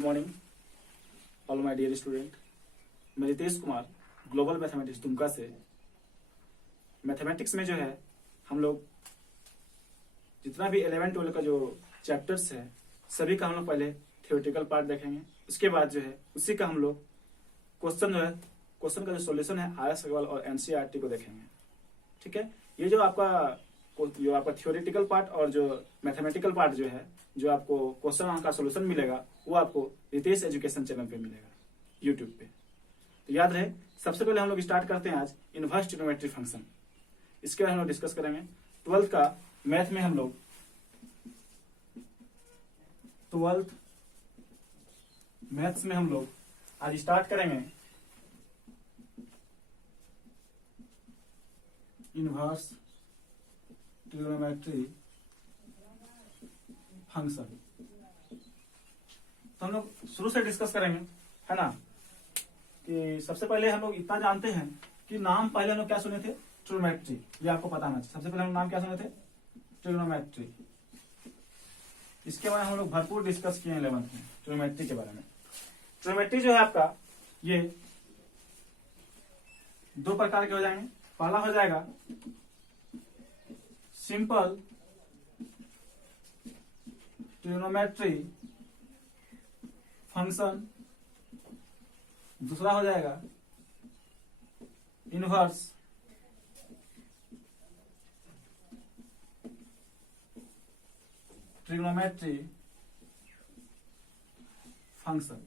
Morning all my dear student. मैं Ritesh Kumar global mathematics Dumka से। Mathematics में जो है हम लोग जितना भी 11-12 का जो चैप्टर्स है सभी का हम लोग पहले थियोरेटिकल पार्ट देखेंगे। उसके बाद जो है उसी का हम लोग क्वेश्चन का जो सॉल्यूशन है आर.एस. अग्रवाल और एनसीईआरटी को देखेंगे। ठीक है, ये जो आपका थियोरेटिकल पार्ट और जो मैथमेटिकल पार्ट जो है जो आपको क्वेश्चन का सॉल्यूशन मिलेगा वो आपको रितेश एजुकेशन चैनल पे मिलेगा यूट्यूब पे। तो याद रहे, सबसे पहले हम लोग स्टार्ट करते हैं आज इनवर्स ट्रिग्नोमेट्री फंक्शन। इसके बाद हम लोग डिस्कस करेंगे 12th का मैथ में। हम लोग 12th मैथ्स में हम लोग आज स्टार्ट करेंगे इनवर्स ट्रिग्नोमेट्री फंक्शन। तो हम लोग शुरू से डिस्कस करेंगे, है ना। कि सबसे पहले हम लोग इतना जानते हैं कि नाम पहले हम लोग क्या सुने थे, ट्रिग्नोमेट्री। ये आपको पता होना चाहिए। सबसे पहले हम नाम क्या सुने थे, ट्रिग्नोमेट्री। इसके बारे में हम लोग भरपूर डिस्कस किए हैं 11th में, ट्रिग्नोमेट्री के बारे में। ट्रिग्नोमेट्री जो है आपका ये दो प्रकार के हो जाएंगे। पहला हो जाएगा सिंपल ट्रिग्नोमेट्री फंक्शन, दूसरा हो जाएगा इनवर्स ट्रिग्नोमेट्री फंक्शन।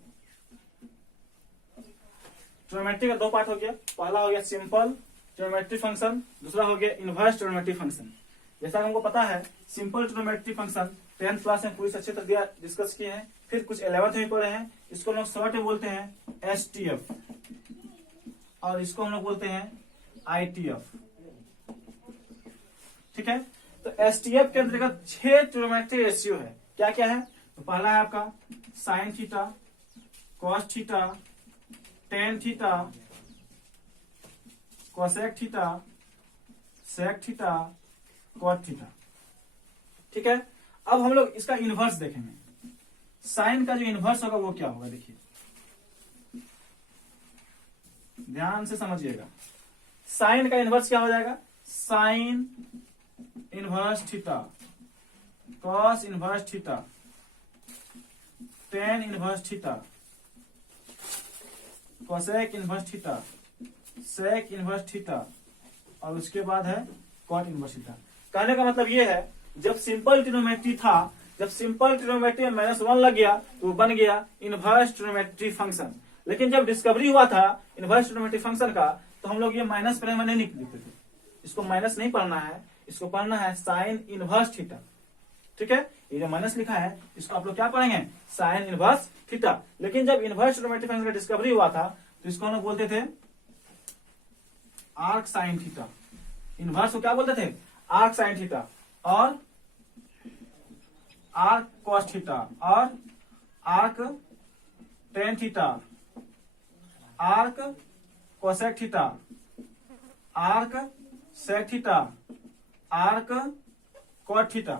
ट्रिग्नोमेट्री का दो पार्ट हो गया। पहला हो गया सिंपल ट्रिग्नोमेट्री फंक्शन, दूसरा हो गया इनवर्स ट्रिग्नोमेट्री फंक्शन। जैसा कि हमको पता है simple trigonometry function 10th class में पूरी अच्छे तरह डिस्कस किए हैं, फिर कुछ 11th में पढ़े हैं। इसको हम लोग शॉर्ट में बोलते हैं एसटीएफ और इसको हम लोग बोलते हैं आईटीएफ। ठीक है, तो एसटीएफ के अंतर्गत 6 ट्रिग्नोमेट्री रेशियो है। क्या क्या है, तो पहला है आपका sine theta, cos theta, tan theta, cosec theta, sec theta, cot theta. ठीक है, अब हम लोग इसका इनवर्स देखेंगे। साइन का जो इनवर्स होगा वो क्या होगा, देखिए ध्यान से समझिएगा। साइन का इनवर्स क्या हो जाएगा, sine inverse theta, cos inverse theta, tan inverse theta, cosec inverse theta, sec inverse theta और उसके बाद है कॉट इनवर्स थीटा। कहने का मतलब ये है जब सिंपल ट्रिग्नोमेट्री था, जब सिंपल ट्रिग्नोमेट्री में -1 लग गया तो वो बन गया इनवर्स ट्रिग्नोमेट्री फंक्शन। लेकिन जब डिस्कवरी हुआ था इनवर्स ट्रिग्नोमेट्री फंक्शन का तो हम लोग ये माइनस पहले में नहीं लिखते थे। इसको माइनस नहीं पढ़ना है, इसको पढ़ना है साइन इनवर्स थीटा। ठीक है, ये जो माइनस लिखा है इसको आप लोग क्या पढ़ेंगे, साइन इनवर्स थीटा। लेकिन जब इनवर्स ट्रिग्नोमेट्री फंक्शन का डिस्कवरी हुआ था तो इसको हम लोग बोलते थे आर्क साइन थीटा। इनवर्स को क्या बोलते थे, आर्क साइन थीटा और आर्क कॉस थीटा और arc tan theta, arc cosec theta, arc sec theta, arc cot theta.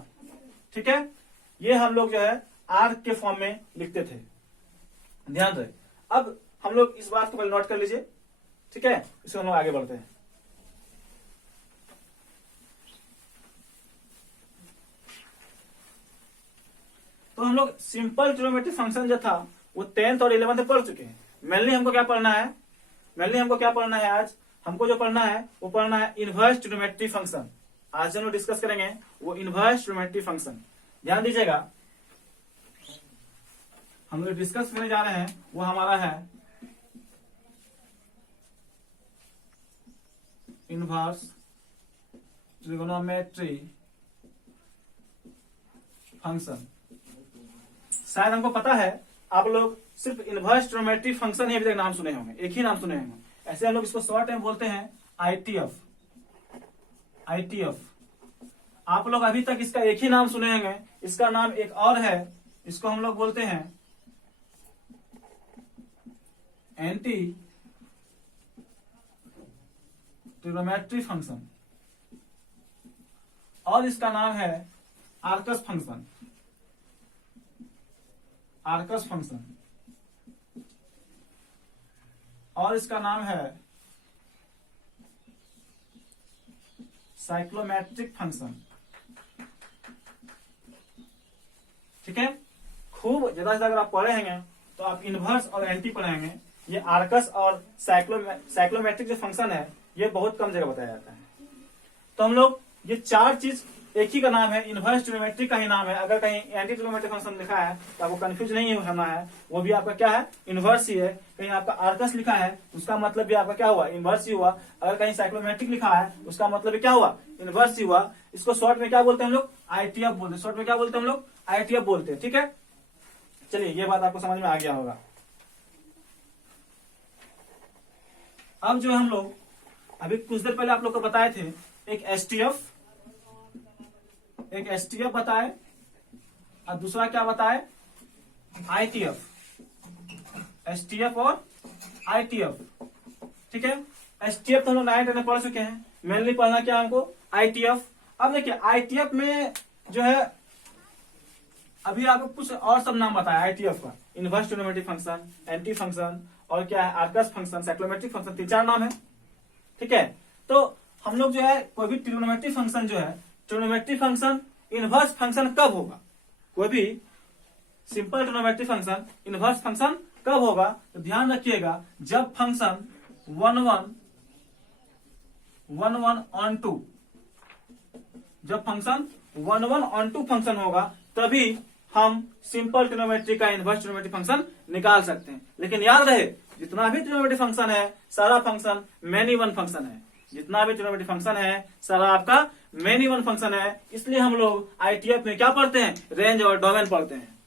ठीक है, ये हम लोग जो है आर्क के फॉर्म में लिखते थे। ध्यान रहे, अब हम लोग इस बात को पहले नोट कर लीजिए। ठीक है, इसको हम लोग आगे बढ़ते हैं। तो हम लोग सिंपल ट्रिग्नोमेट्री फंक्शन जो था वो 10th और 11th में पढ़ चुके हैं। मेनली हमको क्या पढ़ना है, आज हमको जो पढ़ना है वो पढ़ना है इनवर्स ट्रिग्नोमेट्री फंक्शन। आज जो हम लोग डिस्कस करेंगे वो इनवर्स ट्रिग्नोमेट्री फंक्शन। ध्यान दीजिएगा, हम लोग डिस्कस करने जा रहे हैं वो हमारा है इनवर्स ट्रिग्नोमेट्री फंक्शन। शायद हमको पता है आप लोग सिर्फ इनवर्स ट्रिग्नोमेट्री फंक्शन ही अभी तक नाम सुने होंगे, एक ही नाम सुने होंगे। ऐसे हम लोग इसको शॉर्ट में बोलते हैं आईटीएफ। आप लोग अभी तक इसका एक ही नाम सुने होंगे, इसका नाम एक और है, इसको हम लोग बोलते हैं एंटी ट्रिग्नोमेट्री फंक्शन और इसका नाम है आर्कस फंक्शन। और इसका नाम है साइक्लोमेट्रिक फंक्शन। ठीक है, खूब ज्यादा से ज्यादा अगर आप पढ़ेंगे तो आप इनवर्स और एंटी पढ़ेंगे। ये आर्कस और साइक्लोमेट्रिक जो फंक्शन है ये बहुत कम जगह बताया जाता है। तो हम लोग ये चार चीज एक ही का नाम है, इनवर्स ट्रिग्नोमेट्री का ही नाम है। अगर कहीं एंटी ट्रिग्नोमेट्रिक फंक्शन लिखा है तो आपको कंफ्यूज नहीं होना है, वो भी आपका क्या है, इनवर्स ही है। कहीं आपका आर्कस लिखा है उसका मतलब भी आपका क्या हुआ, इनवर्स ही हुआ। अगर कहीं साइक्लोमेट्रिक लिखा है उसका मतलब भी क्या हुआ, इनवर्स ही हुआ। इसको शॉर्ट में क्या बोलते हैं हम लोग, ITF बोलते हैं। शॉर्ट में क्या बोलते हैं हम लोग, ITF बोलते हैं। ठीक है, चलिए ये बात आपको समझ में आ गया होगा। अब जो हम लोग अभी कुछ देर पहले आप लोग को बताए थे, एक STF बताए और दूसरा क्या बताए, ITF। STF और ITF। ठीक है, STF तो हम लोग 9th में पढ़ चुके हैं, मेनली पढ़ना क्या हमको, ITF। अब देखिए ITF में जो है अभी आपको कुछ और सब नाम बताया ITF का, inverse trigonometric function, anti function और क्या है, आर्कस फंक्शन, साइक्लोमेट्रिक फंक्शन, 3-4 नाम है। ठीक है, तो हम लोग जो है कोई भी ट्रिग्नोमेट्रिक फंक्शन जो है, ट्रिग्नोमेट्रिक फंक्शन इनवर्स फंक्शन कब होगा, कोई भी simple trigonometric function inverse function कब होगा, तो ध्यान रखिएगा जब फंक्शन 1 1 on 2, जब फंक्शन 1 1 on 2 फंक्शन होगा तभी हम सिंपल ट्रिग्नोमेट्री का इनवर्स ट्रिग्नोमेट्रिक फंक्शन निकाल सकते हैं। लेकिन याद रहे जितना भी ट्रिग्नोमेट्रिक फंक्शन है सारा फंक्शन मेनी वन फंक्शन है। जितना भी ट्रिग्नोमेट्रिक फंक्शन है सारा आपका मेनी वन फंक्शन है। इसलिए हम लोग ITF में क्या पढ़ते हैं, रेंज और डोमेन पढ़ते हैं।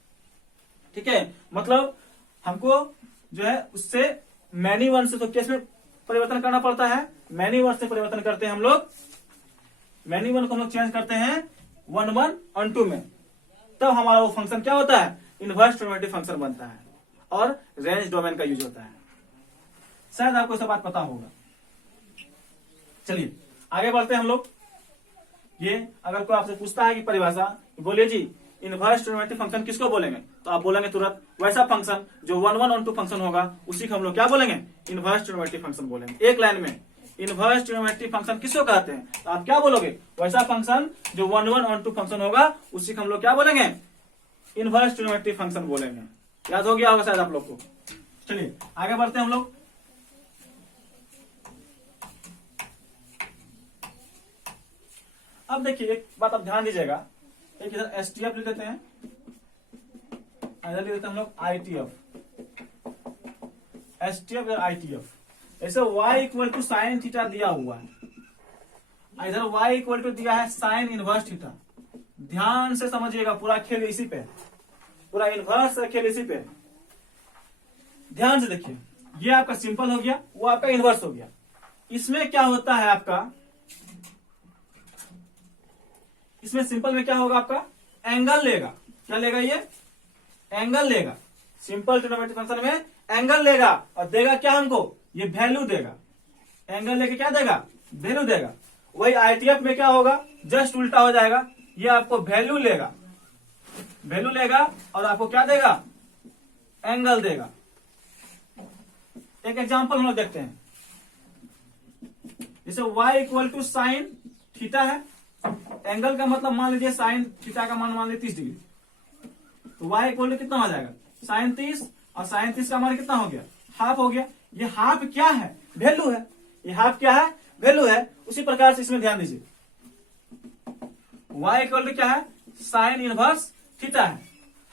ठीक है, मतलब हमको जो है उससे मेनी वन से तो केस में परिवर्तन करना पड़ता है, मेनी वन से परिवर्तन करते हैं हम लोग। मेनी वन को हम लोग चेंज करते हैं 1 1 on 2 में, तब हमारा वो फंक्शन क्या होता है, इनवर्स ट्रिग्नोमेट्रिक फंक्शन बनता है और रेंज डोमेन का यूज होता है। शायद आपको सब बात पता होगा। चलिए आगे बढ़ते हैं हम लोग। ये अगर कोई आपसे पूछता है कि परिभाषा, बोलिए जी इनवर्स ट्रिग्नोमेट्रिक फंक्शन किसको बोलेंगे, तो आप बोलेंगे तुरंत वैसा फंक्शन जो 1 1 on 2 फंक्शन होगा उसी को हम लोग क्या बोलेंगे, इनवर्स ट्रिग्नोमेट्रिक फंक्शन बोलेंगे। एक लाइन में इनवर्स ट्रिग्नोमेट्रिक फंक्शन किसको कहते हैं, तो आप क्या बोलोगे, वैसा फंक्शन जो 1 1 on 2 फंक्शन होगा उसी को हम लोग क्या बोलेंगे, इनवर्स ट्रिग्नोमेट्रिक फंक्शन बोलेंगे। याद हो गया होगा शायद आप लोग को। चलिए आगे बढ़ते हैं हम लोग। अब देखिए एक बात आप ध्यान दीजिएगा, एक इधर STF लिख देते हैं, इधर लिख देते हैं हम लोग ITF। STF या ITF, ऐसे y equal to sine theta दिया हुआ है, इधर y इक्वल टू दिया है साइन इनवर्स थीटा। ध्यान से समझिएगा, पूरा खेल इसी पे, पूरा इनवर्स खेल इसी पे। ध्यान से देखिए, ये आपका सिंपल हो गया, वो आपका इनवर्स हो गया। इसमें क्या होता है आपका, इसमें सिंपल में क्या होगा आपका, एंगल लेगा। क्या लेगा, ये एंगल लेगा। सिंपल ट्रिग्नोमेट्रिक फंक्शन में एंगल लेगा और देगा क्या हमको, ये वैल्यू देगा। एंगल लेके क्या देगा, वैल्यू देगा। वही ITF में क्या होगा, जस्ट उल्टा हो जाएगा, ये आपको वैल्यू लेगा, वैल्यू लेगा और आपको क्या देगा, एंगल देगा। एक एग्जांपल हम लोग देखते हैं, जैसे y equal to sine theta है, एंगल का मतलब मान लीजिए साइन थीटा का मान मान लीजिए 30 डिग्री, तो y इक्वल टू कितना हो जाएगा, साइन 30, और साइन 30 का मान कितना हो गया, हाफ हो गया। ये हाफ क्या है, वैल्यू है। ये हाफ क्या है, वैल्यू है। उसी प्रकार से इसमें ध्यान दीजिए, y इक्वल टू क्या है, साइन इनवर्स थीटा है।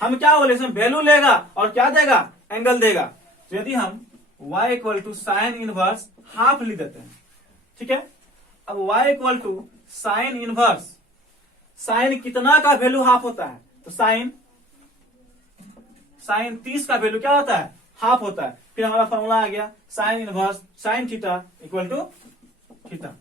हम क्या बोले, इसमें वैल्यू लेगा और क्या देगा, एंगल देगा। तो यदि हम y equal to sine inverse half लिख देते हैं, ठीक है। अब y equal to sine inverse, sine कितना का वैल्यू हाफ होता है, तो साइन 30 का वैल्यू क्या होता है, हाफ होता है। फिर हमारा फॉर्मूला आ गया sine inverse sine theta equal to theta.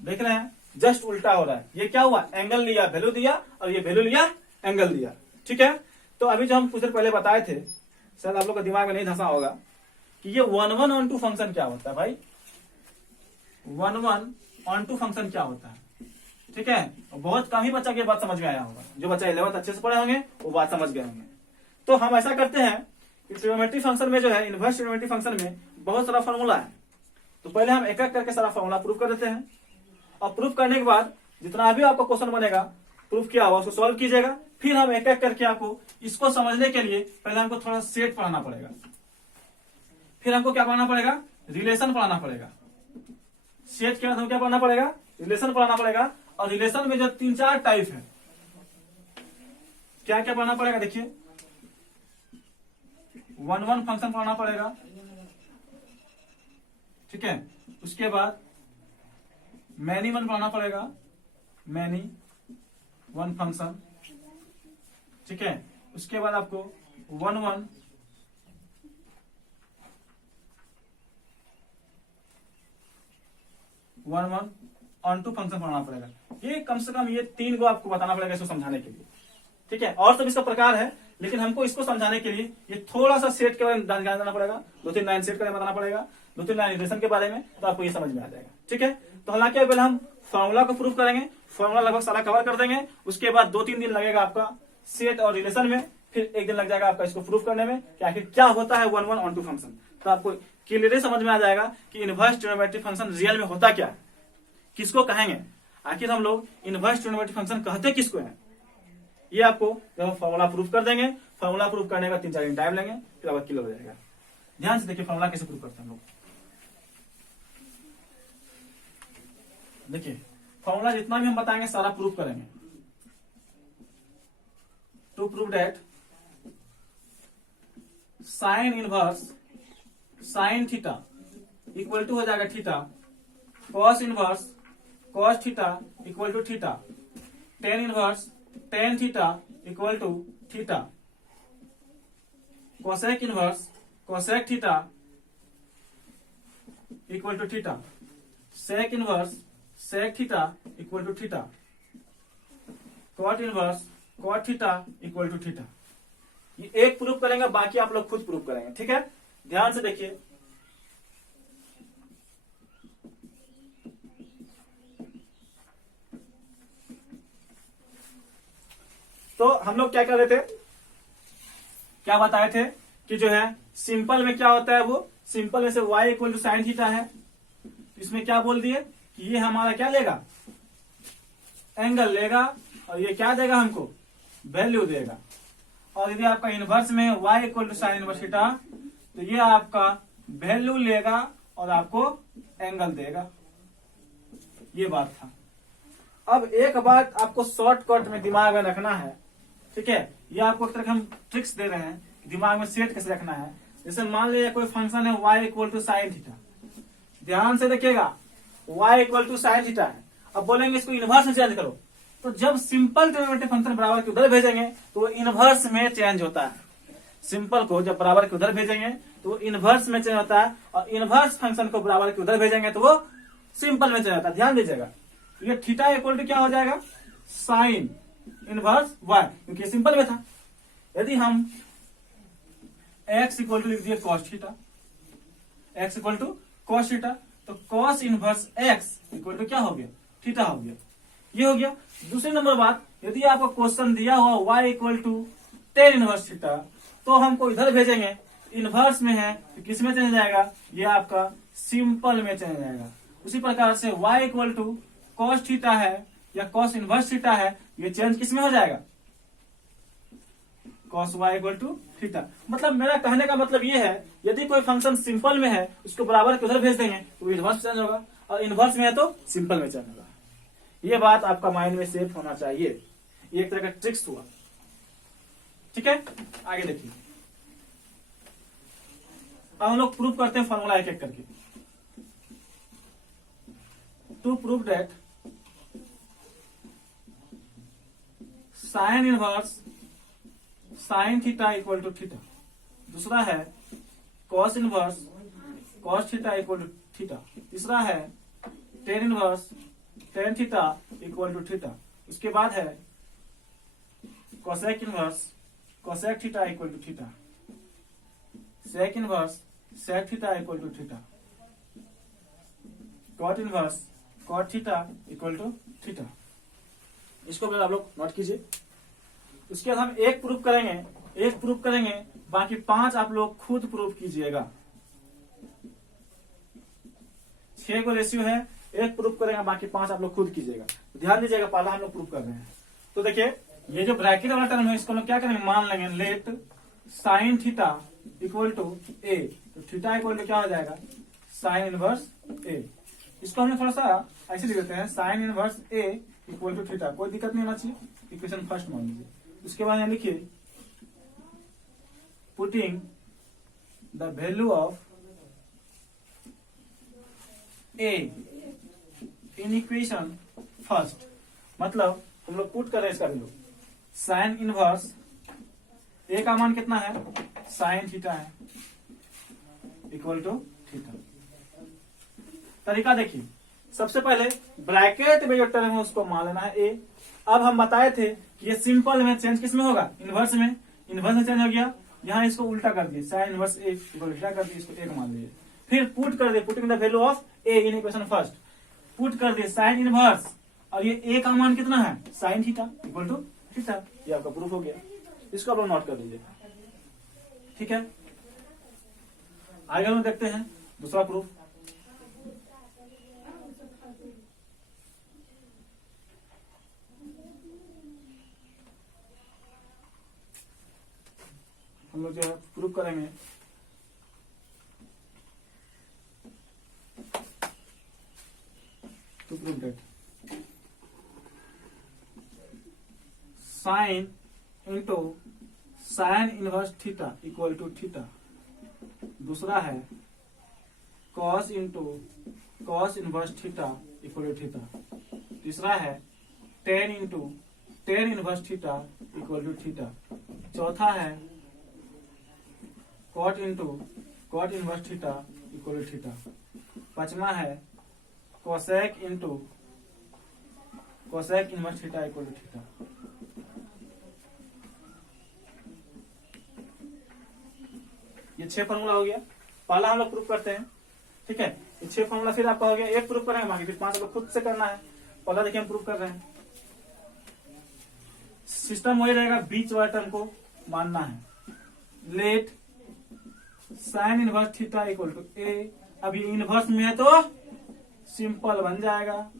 देख रहे हैं, जस्ट उल्टा हो रहा है। ये क्या हुआ, एंगल लिया वैल्यू दिया, और ये वैल्यू लिया एंगल दिया। ठीक है, तो अभी जो हम कुछ देर पहले बताए थे, शायद आप लोग का दिमाग में नहीं धंसा होगा कि ये 1 1 on 2 फंक्शन क्या होता है। भाई 1 1 on 2 फंक्शन क्या होता है, ठीक है। बहुत कम ही बच्चा की बात समझ में आया होगा। जो बच्चा 11th अच्छे से पढ़े होंगे वो बात समझ गए होंगे। तो हम ऐसा करते हैं कि ट्रिग्नोमेट्री फंक्शन में जो है, इनवर्स ट्रिग्नोमेट्री फंक्शन में बहुत सारा फॉर्मूला है। तो पहले हम एक एक करके सारा फॉर्मूला प्रूफ कर देते हैं, और प्रूफ करने के बाद जितना भी आपका क्वेश्चन बनेगा प्रूफ किया हुआ उसको सॉल्व कीजिएगा। फिर हम एक एक करके आपको इसको समझने के लिए पहले हमको थोड़ा सेट पढ़ाना पड़ेगा, फिर हमको क्या पढ़ाना पड़ेगा, रिलेशन पढ़ाना पड़ेगा। सेट के बाद हम क्या पढ़ना पड़ेगा, रिलेशन पढ़ाना पड़ेगा। और रिलेशन में जो 3-4 टाइप है, क्या क्या पढ़ना पड़ेगा, देखिए 1-1 फंक्शन पढ़ना पड़ेगा, ठीक है। उसके बाद मैनी वन पढ़ना पड़ेगा, मैनी वन फंक्शन, ठीक है। उसके बाद आपको 1-1 ऑन टू फंक्शन पढ़ना पड़ेगा। ये कम से कम ये 3 को आपको बताना पड़ेगा इसको समझाने के लिए, ठीक है। और सब इसका प्रकार है, लेकिन हमको इसको समझाने के लिए ये थोड़ा सा सेट के बारे में ध्यान देना पड़ेगा, 2-3 लाइन सेट के बारे में बताना पड़ेगा, 2-3 लाइन रिलेशन के बारे में, तो आपको ये समझ में आ जाएगा, ठीक है। तो हालांकि पहले हम फॉर्मूला को प्रूफ करेंगे, फॉर्मूला लगभग सारा कवर कर देंगे। उसके बाद 2-3 दिन लगेगा आपका सेट और रिलेशन में, फिर 1 दिन लग जाएगा आपका इसको प्रूफ करने में कि आखिर क्या होता है 1-1 ऑन टू फंक्शन। तो आपको क्लियरली समझ में आ जाएगा कि इनवर्स ट्रिग्नोमेट्रिक फंक्शन रियल में होता क्या है, किसको कहेंगे, आखिर हम लोग इनवर्स ट्रिग्नोमेट्रिक फंक्शन कहते किसको है। ये आपको जब हम फॉर्मूला प्रूफ कर देंगे, फॉर्मूला प्रूफ करने का 3-4 दिन टाइम लेंगे, फिर आपका क्लियर हो जाएगा। ध्यान से देखिए फॉर्मूला कैसे प्रूफ करते हैं हम लोग। देखिए फॉर्मूला जितना भी हम बताएंगे सारा प्रूफ करेंगे। To prove that sine inverse sine theta equal to हो जाएगा theta, cos inverse cos theta equal to theta, tan inverse tan theta equal to theta, cosec inverse cosec theta equal to theta, sec inverse sec theta equal to theta, cot inverse cot theta equal to theta. ये एक proof करेंगे, बाकी आप लोग खुद proof करेंगे, ठीक है। ध्यान से देखिए, तो हम लोग क्या कर रहे थे, क्या बताए थे कि जो है सिंपल में क्या होता है, वो सिंपल में से y equal to sine theta है। इसमें क्या बोल दिए कि ये हमारा क्या लेगा, एंगल लेगा, और ये क्या देगा हमको, वैल्यू देगा। और यदि आपका इनवर्स में y equal to sine inverse theta, तो ये आपका वैल्यू लेगा और आपको एंगल देगा। ये बात था। अब एक बात आपको शॉर्टकट में दिमाग में रखना है, ठीक है। ये आपको एक तरह हम ट्रिक्स दे रहे हैं, दिमाग में सेट कैसे रखना है। जैसे मान लीजिए कोई फंक्शन है y equal to sine theta, ध्यान से देखिएगा y equal to sine theta है। अब बोलेंगे इसको इनवर्स में चेंज करो, तो जब सिंपल ट्रिग्नोमेट्रिक फंक्शन बराबर के उधर भेजेंगे तो वो इनवर्स में चेंज होता है। सिंपल को जब बराबर के उधर भेजेंगे तो वो इनवर्स में चेंज होता है, और इनवर्स फंक्शन को बराबर के उधर भेजेंगे तो वो सिंपल में चेंज होता है। ध्यान दीजिएगा, ये थीटा इक्वल टू क्या हो जाएगा, साइन इनवर्स y, क्योंकि सिंपल में था। यदि हम x इक्वल टू लिख दिए cos theta, x equal to cos theta, तो cos inverse x equal to क्या हो गया, थीटा हो गया। ये हो गया। दूसरी नंबर बात, यदि आपको क्वेश्चन दिया हुआ y equal to tan inverse theta, तो हमको इधर भेजेंगे, इनवर्स में है तो किस में चेंज जाएगा, ये आपका सिंपल में चेंज जाएगा। उसी प्रकार से y equal to cos theta है या कॉस इनवर्स थीटा है, ये चेंज किस में हो जाएगा, cos y equal to theta. मतलब मेरा कहने का मतलब ये है, यदि कोई फंक्शन सिंपल में है उसको बराबर के उधर भेज देंगे तो इनवर्स चेंज होगा, और इनवर्स में है तो सिंपल में चेंज होगा। ये बात आपका माइंड में सेफ होना चाहिए। ये एक तरह का ट्रिक्स हुआ, ठीक है। आगे देखिए, अब हम लोग प्रूफ करते हैं फॉर्मूला एक एक करके। To prove that sine inverse sine theta equal to theta, दूसरा है cos inverse cos theta equal to theta, तीसरा है tan inverse tan theta equal to theta, उसके बाद है cosec inverse cosec theta equal to theta, sec inverse sec theta equal to theta, cot inverse cot theta equal to theta. इसको आप लोग note कीजिए। उसके बाद हम एक प्रूफ करेंगे एक प्रूफ करेंगे, बाकी 5 आप लोग खुद प्रूफ कीजिएगा। 6 को रेशियो है, एक प्रूफ करेंगे, बाकी 5 आप लोग खुद कीजिएगा। ध्यान दीजिएगा, पहला हम लोग प्रूफ कर रहे हैं। तो देखिए, ये जो ब्रैकेट वाला टर्म है, इसको हम लोग क्या करेंगे, मान लेंगे let sine theta equal to a. तो थीटा इक्वल टू क्या हो जाएगा, साइन इनवर्स ए। इसको हमने थोड़ा सा ऐसे लिख देते हैं, sine inverse a equal to theta. कोई दिक्कत नहीं होना चाहिए, इक्वेशन फर्स्ट मान लीजिए। उसके बाद यहाँ लिखिए putting the value of A in equation first, मतलब हम लोग पुट कर रहे हैं इसका वैल्यू। साइन इनवर्स ए का मान कितना है, साइन थीटा है, इक्वल टू थीटा। तरीका देखिए, सबसे पहले ब्रैकेट में जो टर्म है उसको मान लेना है ए। अब हम बताए थे कि ये सिंपल में चेंज किस में होगा, इनवर्स में। इनवर्स में चेंज हो गया, यहाँ इसको उल्टा कर दिए, sign inverse a equal theta कर दिए, इसको एक मान लीजिए। फिर पुट कर दिए, putting the value of A in equation first, put कर दिए साइन इनवर्स, और ये ए का मान कितना है, sine theta equal to theta. ये आपका प्रूफ हो गया, इसको आप लोग नोट कर लीजिए। ठीक है, आगे हम देखते हैं दूसरा प्रूफ। हम लोग जो है प्रूफ करेंगे to prove that sine into sine inverse theta equal to theta. दूसरा है cos into cos inverse theta equal to theta. तीसरा है tan into tan inverse theta equal to theta. चौथा है cot into cot inverse theta equal to theta. पांचवा है cosec into cosec inverse theta equal to theta. ये 6 formula हो गया, पहला हम लोग प्रूफ करते हैं। ठीक है, ये 6 फॉर्मूला फिर आपका हो गया, एक प्रूफ करेंगे, बाकी फिर 5 लोग खुद से करना है। पहला देखिए हम प्रूफ कर रहे हैं, सिस्टम वही रहेगा, बीच वाले टर्म को मानना है। Let sine inverse theta equal to a. अब ये इनवर्स में है तो सिंपल बन जाएगा,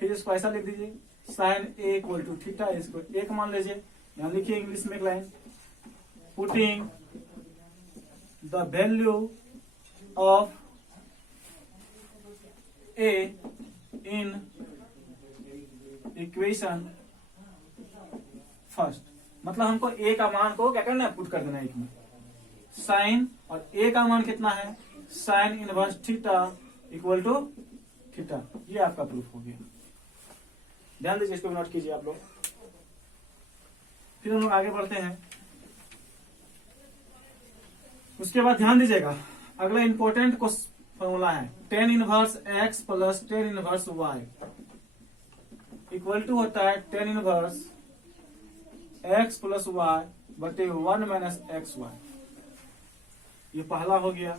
फिर इसको ऐसा लिख दीजिए, sine a equal to theta, इसको एक मान लीजिए। यहां लिखिए इंग्लिश में एक line, putting the value of a in equation first, मतलब हमको a का मान को क्या करना है, पुट कर देना है एक में। साइन और a का मान कितना है, sine inverse theta equal to theta. ये आपका प्रूफ हो गया। ध्यान दीजिए, इसको नोट कीजिए आप लोग। फिर हम लोग आगे बढ़ते हैं। उसके बाद ध्यान दीजिएगा, अगला इंपॉर्टेंट फॉर्मूला है tan inverse x plus tan inverse y equal to होता है tan inverse x plus y बटे 1 माइनस एक्स वाई। ये पहला हो गया।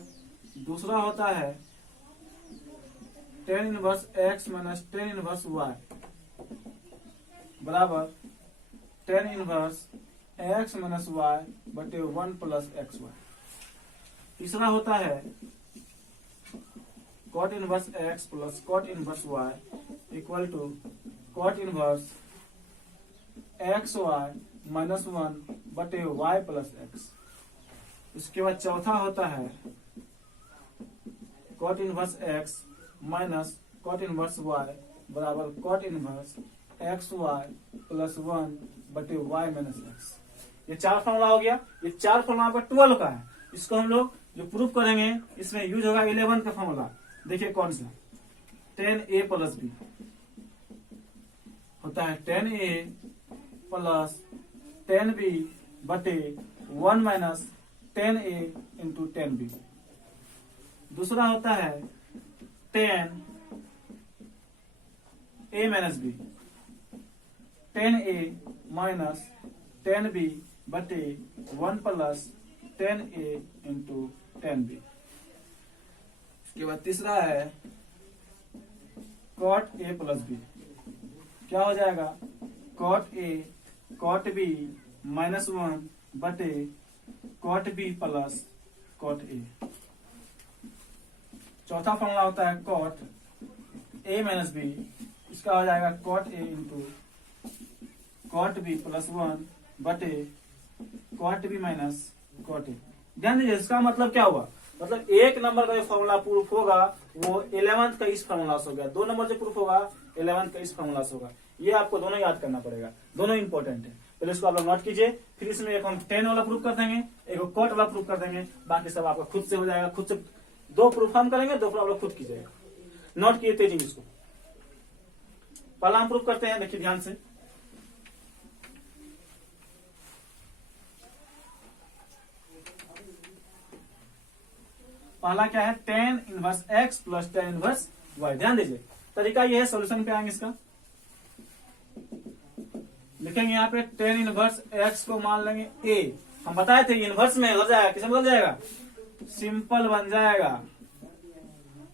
दूसरा होता है tan inverse x minus tan inverse y बराबर tan inverse x minus y बटे 1 प्लस एक्स वाई। तीसरा होता है cot inverse x plus cot inverse y equal to cot inverse x y minus 1 बटे वाई प्लस एक्स। उसके बाद चौथा होता है cot inverse x minus cot inverse y बराबर cot inverse x y plus 1 बटे वाई माइनस एक्स। ये 4 formula हो गया। ये 4 फॉर्मूला आपका 12 का है। इसको हम लोग जो प्रूफ करेंगे इसमें यूज होगा 11 का फॉर्मूला। देखिए कौन सा, 10a प्लस बी होता है 10a प्लस 10b बटे 1 माइनस 10a इंटू 10b। दूसरा होता है 10a minus b, 10a minus 10b बटे 1 प्लस 10a इंटू 10b। उसके बाद तीसरा है कॉट a प्लस बी। क्या हो जाएगा, cot a cot b minus 1 बटे cot b plus cot a. चौथा फॉर्मूला होता है कॉट ए माइनस बी, इसका हो जाएगा cot a into cot b plus 1 बटे cot b minus cot a. ध्यान दीजिए, इसका मतलब क्या हुआ, मतलब एक नंबर का जो फॉर्मूला प्रूफ होगा वो 11th का इस फॉर्मूला से होगा, 2 नंबर जो प्रूफ होगा 11th का इस फॉर्मूला से होगा। ये आपको दोनों याद करना पड़ेगा, दोनों इंपॉर्टेंट है। पहले इसको आप लोग नोट कीजिए, फिर इसमें एक हम 10 वाला प्रूफ कर देंगे, एक कॉट वाला प्रूफ कर देंगे, बाकी सब आपका खुद से हो जाएगा। खुद से 2 प्रूफ हम करेंगे, 2 प्रूफ आप लोग खुद कीजिएगा। नोट किए तेजी इसको। पहला हम प्रूफ करते हैं, देखिए ध्यान से। पहला क्या है, tan inverse x plus tan inverse y। ध्यान दीजिए, तरीका ये है, सॉल्यूशन पे आएंगे इसका। लिखेंगे यहाँ पे tan इनवर्स x को मान लेंगे a। हम बताए थे इनवर्स में हो जाएगा, किसमें बदल जाएगा, सिंपल बन जाएगा।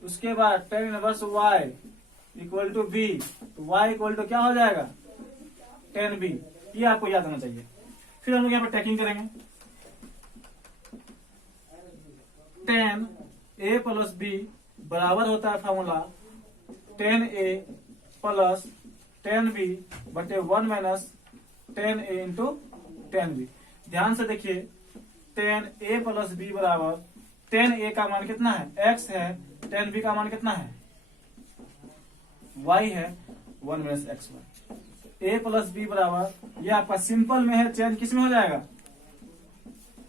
उसके बाद tan inverse y equal to b, तो y इक्वल टू क्या हो जाएगा, tan b। ये आपको याद होना चाहिए। फिर हम लोग यहाँ पे टैकिंग करेंगे, tan a प्लस b बराबर होता है formula tan a plus tan b बटे 1 minus tan a into tan b। ध्यान से देखिए, tan a प्लस b बराबर tan a का मान कितना है, x है, tan b का मान कितना है, y है, 1 minus x y. a plus b बराबर, ये आपका सिंपल में है, चेंज किस में हो जाएगा,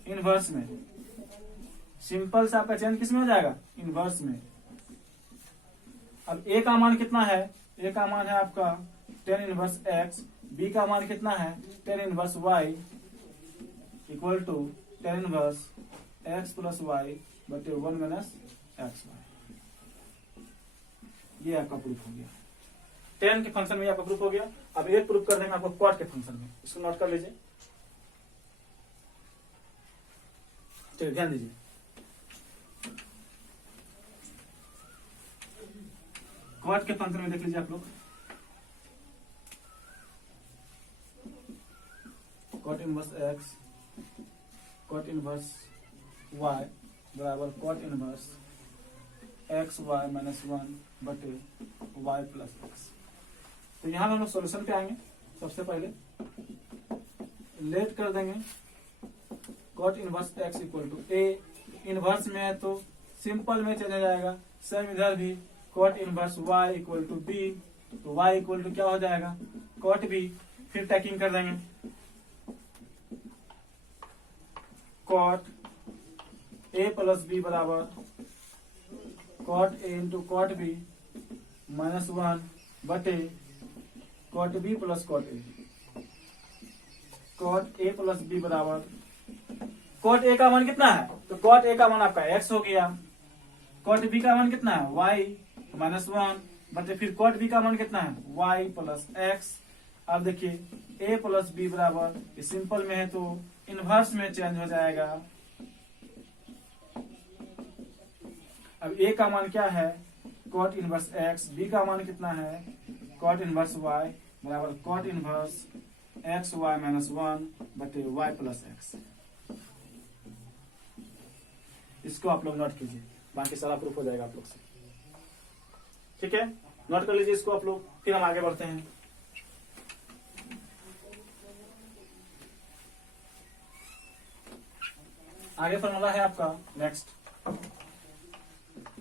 इनवर्स में। सिंपल से आपका चेंज किस में हो जाएगा, इनवर्स में। अब a का मान कितना है, a का मान है आपका tan इनवर्स x, b का मान कितना है, tan inverse y equal to tan inverse x plus y बटे 1 माइनस एक्स वाई। ये आपका प्रूफ हो गया, tan के फंक्शन में आपका प्रूफ हो गया। अब एक प्रूफ कर देंगे आपको कॉट के फंक्शन में, इसको नोट कर लीजिए। चलिए ध्यान दीजिए, कॉट के फंक्शन में देख लीजिए आप लोग, cot inverse x cot inverse y बराबर cot inverse x y minus 1 बटे y प्लस एक्स। तो यहां हम लोग सोल्यूशन पे आएंगे। सबसे पहले लेट कर देंगे cot inverse x equal to a, inverse में है तो सिंपल में चला जाएगा। सेम इधर भी cot inverse y equal to b, तो y इक्वल टू क्या हो जाएगा, कॉट b। फिर टैकिंग कर देंगे, कॉट a प्लस b बराबर cot a into cot b minus 1 बटे cot b plus cot a। Cot a plus b बराबर, कॉट a का मान कितना है, तो कॉट a का मान आपका x हो गया, कॉट b का मान कितना है, y माइनस 1 बटे फिर कॉट b का मान कितना है, y प्लस x। अब देखिए a प्लस b बराबर, ये सिंपल में है तो इनवर्स में चेंज हो जाएगा। अब a का मान क्या है, कॉट इनवर्स x, b का मान कितना है, कॉट इनवर्स y बराबर cot inverse x y minus 1 बटे y प्लस एक्स। इसको आप लोग नोट कीजिए, बाकी सारा प्रूफ हो जाएगा आप लोग से। ठीक है, नोट कर लीजिए इसको आप लोग, फिर हम आगे बढ़ते हैं। आगे फॉर्मूला है आपका नेक्स्ट,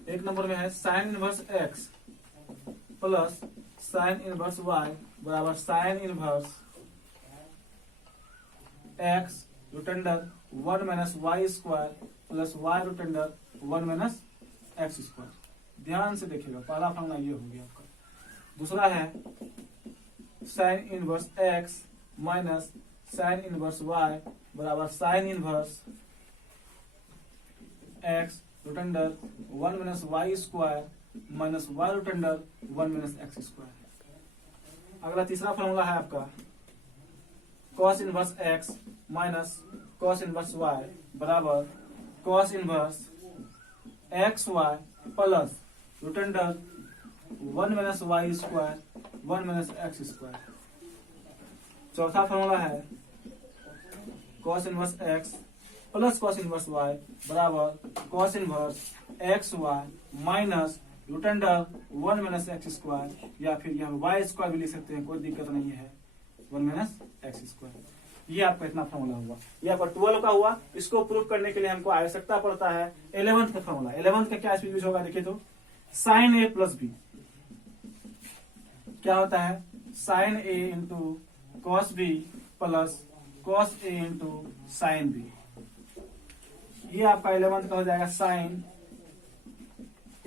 एक नंबर में है sine inverse x plus sine inverse y बराबर sine inverse x root under 1 minus y square plus y root under 1 minus x square. ध्यान से देखिएगा, पहला फॉर्मूला ये हो गया आपका। दूसरा है sine inverse x minus sine inverse y बराबर sine inverse x root under 1 minus y square minus y root under 1 minus x square. अगला तीसरा फॉर्मूला है आपका cos inverse x minus cos inverse y बराबर cos inverse x y plus root under 1 minus y square 1 minus x square. चौथा formula है cos inverse x plus cos inverse y बराबर cos inverse x y minus root under 1 minus x square, या फिर यहाँ Y square भी लिख सकते हैं, कोई दिक्कत नहीं है, 1 माइनस एक्स स्क्वायर। ये आपका इतना फॉर्मूला हुआ, ये आपका 12 का हुआ। इसको प्रूव करने के लिए हमको आवश्यकता पड़ता है 11th का फॉर्मूला। 11th का क्या यूज होगा देखिए तो, साइन ए प्लस बी क्या होता है, sine A into cos B plus cos A into sine B. ये आपका 11th का हो जाएगा साइन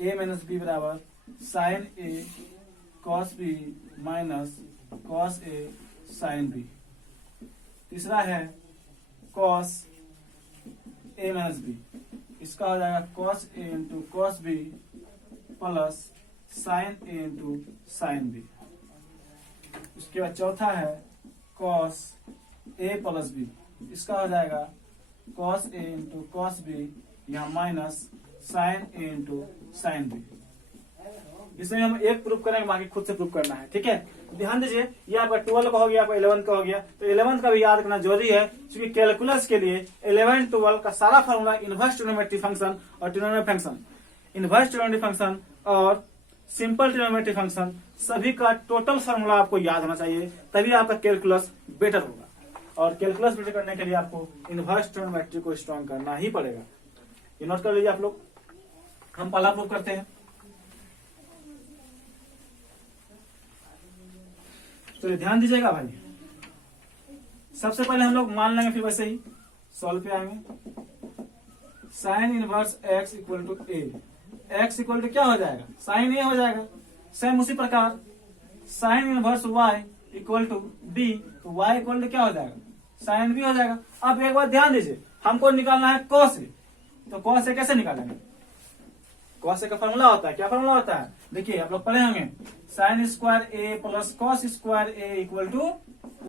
ए माइनस बी बराबर sine A cos B minus cos A sine B. तीसरा है कॉस ए माइनस बी, इसका हो जाएगा cos A into cos B plus sine A into sine B. उसके बाद चौथा है कॉस ए प्लस बी, इसका हो जाएगा cos A into cos B, यहाँ minus sign A into sine B. इसमें हम एक प्रूफ करेंगे, बाकी खुद से प्रूफ करना है, ठीक है। ध्यान दीजिए, ये आपका 12 का हो गया, आपका 11 का हो गया, तो 11 का भी याद करना जरूरी है, क्योंकि कैलकुलस के लिए 11, 12 का सारा फॉर्मूला इनवर्स ट्रिग्नोमेट्री फंक्शन और trigonometry function, inverse trigonometry function और सिंपल ट्रिग्नोमेट्री फंक्शन, सभी का टोटल फॉर्मूला आपको याद होना चाहिए, तभी आपका कैलकुलस बेटर होगा। और कैलकुलस बेटर करने के लिए आपको इनवर्स ट्रिग्नोमेट्री को स्ट्रॉन्ग करना ही पड़ेगा। ये नोट कर लीजिए आप लोग। हम पहला प्रूफ करते हैं, तो ध्यान दीजिएगा भाई। सबसे पहले हम लोग मान लेंगे, फिर वैसे ही सॉल्व पे आएंगे। Sine inverse x equal to a, x equal to क्या हो जाएगा, साइन ए हो जाएगा। सेम उसी प्रकार sine inverse y equal to b, तो वाई इक्वल टू क्या हो जाएगा, साइन बी हो जाएगा। अब एक बार ध्यान दीजिए, हमको निकालना है कॉस ए, तो कॉस ए कैसे निकालेंगे, कॉस ए का फॉर्मूला होता है, क्या फॉर्मूला होता है, देखिए आप लोग पढ़े होंगे, sine square a plus cos square a equal to